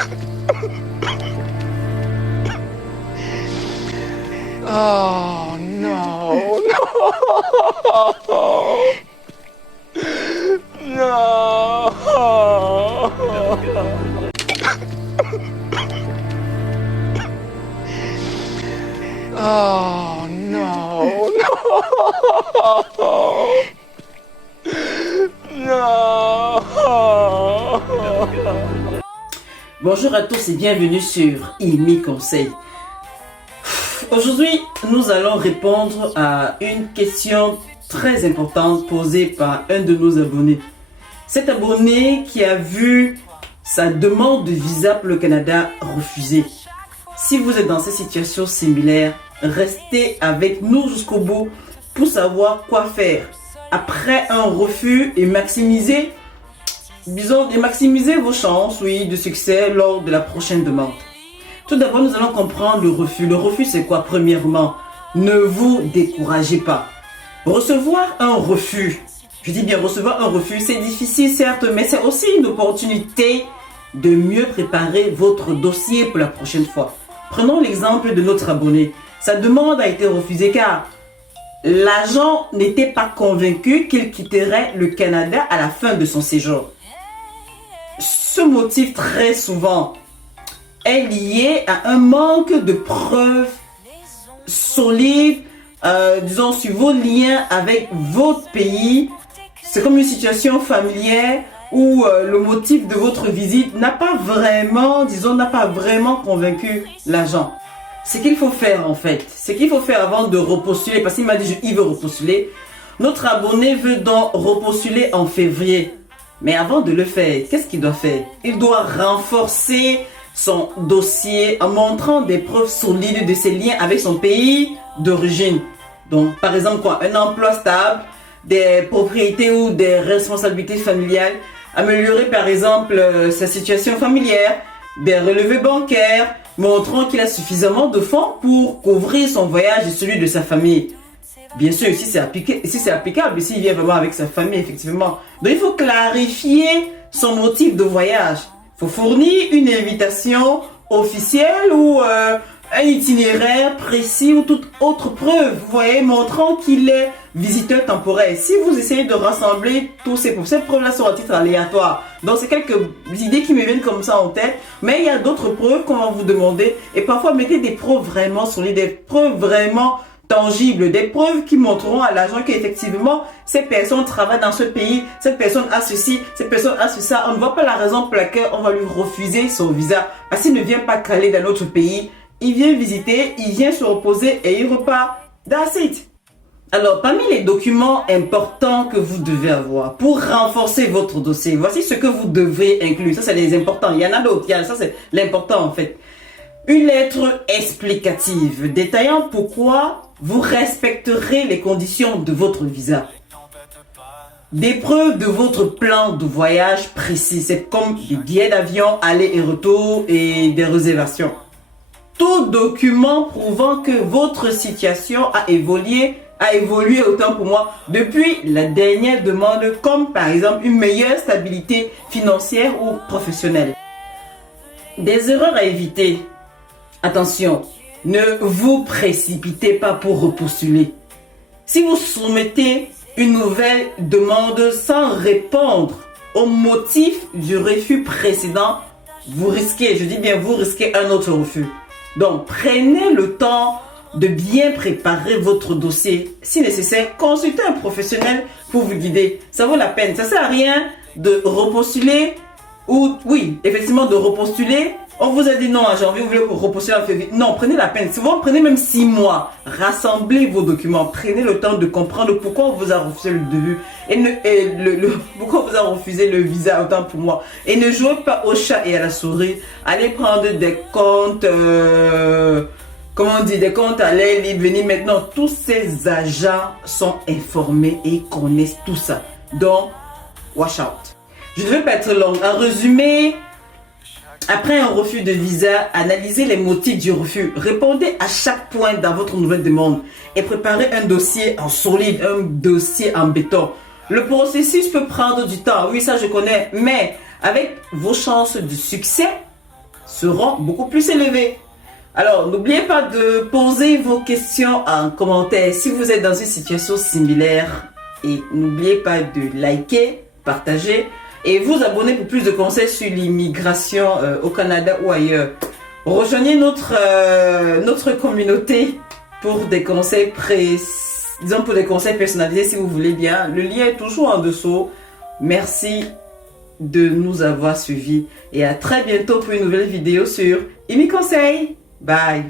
Oh no, no, no. Oh no, no, no. Bonjour à tous et bienvenue sur IMI Conseil. Aujourd'hui, nous allons répondre à une question très importante posée par un de nos abonnés. Cet abonné qui a vu sa demande de visa pour le Canada refusée. Si vous êtes dans cette situation similaire, restez avec nous jusqu'au bout pour savoir quoi faire après un refus et maximiser vos chances de succès lors de la prochaine demande. Tout d'abord, nous allons comprendre le refus. Le refus, c'est quoi? Premièrement, ne vous découragez pas. Recevoir un refus, je dis bien recevoir un refus, c'est difficile certes, mais c'est aussi une opportunité de mieux préparer votre dossier pour la prochaine fois. Prenons l'exemple de notre abonné. Sa demande a été refusée car l'agent n'était pas convaincu qu'il quitterait le Canada à la fin de son séjour. Ce motif très souvent est lié à un manque de preuves solides, sur vos liens avec votre pays. C'est comme une situation familière où le motif de votre visite n'a pas vraiment convaincu l'agent. Ce qu'il faut faire avant de repostuler, parce qu'il m'a dit qu'il veut repostuler, notre abonné veut donc repostuler en février. Mais avant de le faire, qu'est-ce qu'il doit faire? Il doit renforcer son dossier en montrant des preuves solides de ses liens avec son pays d'origine. Donc, par exemple, un emploi stable, des propriétés ou des responsabilités familiales, améliorer par exemple sa situation familière, des relevés bancaires, montrant qu'il a suffisamment de fonds pour couvrir son voyage et celui de sa famille. Bien sûr, si c'est applicable, s'il vient vraiment avec sa famille, effectivement. Donc, il faut clarifier son motif de voyage. Il faut fournir une invitation officielle ou un itinéraire précis ou toute autre preuve, vous voyez, montrant qu'il est visiteur temporaire. Si vous essayez de rassembler tous ces preuves, ces preuves-là sont à titre aléatoire. Donc, c'est quelques idées qui me viennent comme ça en tête. Mais il y a d'autres preuves qu'on va vous demander. Et parfois, mettez des preuves vraiment solides, des preuves vraiment tangibles, des preuves qui montreront à l'agent qu'effectivement, ces personnes travaillent dans ce pays, cette personne a ceci, cette personne a ceci. On ne voit pas la raison pour laquelle on va lui refuser son visa. Parce qu'il ne vient pas caler dans notre pays. Il vient visiter, il vient se reposer et il repart. That's it. Alors, parmi les documents importants que vous devez avoir pour renforcer votre dossier, voici ce que vous devrez inclure. Ça, c'est les importants. Il y en a d'autres. Ça, c'est l'important en fait. Une lettre explicative détaillant pourquoi vous respecterez les conditions de votre visa. Des preuves de votre plan de voyage précis. C'est comme des billets d'avion, aller et retour et des réservations. Tout document prouvant que votre situation a évolué autant pour moi depuis la dernière demande, comme par exemple une meilleure stabilité financière ou professionnelle. Des erreurs à éviter. Attention, ne vous précipitez pas pour repostuler. Si vous soumettez une nouvelle demande sans répondre au motif du refus précédent, vous risquez un autre refus. Donc, prenez le temps de bien préparer votre dossier. Si nécessaire, consultez un professionnel pour vous guider. Ça vaut la peine. Ça ne sert à rien de repostuler de repostuler. On vous a dit non en janvier, vous voulez repostuler en février. Non, prenez la peine. Souvent, prenez même 6 mois. Rassemblez vos documents. Prenez le temps de comprendre pourquoi on vous a refusé le début. Pourquoi on vous a refusé le visa, autant pour moi. Et ne jouez pas au chat et à la souris. Allez prendre des comptes, des comptes à l'air libre. Venez maintenant. Tous ces agents sont informés et connaissent tout ça. Donc, watch out. Je ne vais pas être longue. En résumé, après un refus de visa, analysez les motifs du refus. Répondez à chaque point dans votre nouvelle demande et préparez un dossier en solide, un dossier en béton. Le processus peut prendre du temps, oui ça je connais, mais avec vos chances de succès, seront beaucoup plus élevés. Alors, n'oubliez pas de poser vos questions en commentaire si vous êtes dans une situation similaire. Et n'oubliez pas de liker, partager et vous abonner pour plus de conseils sur l'immigration au Canada ou ailleurs. Rejoignez notre communauté pour des conseils pour des conseils personnalisés si vous voulez bien. Le lien est toujours en dessous. Merci de nous avoir suivis et à très bientôt pour une nouvelle vidéo sur Imi Conseil. Bye.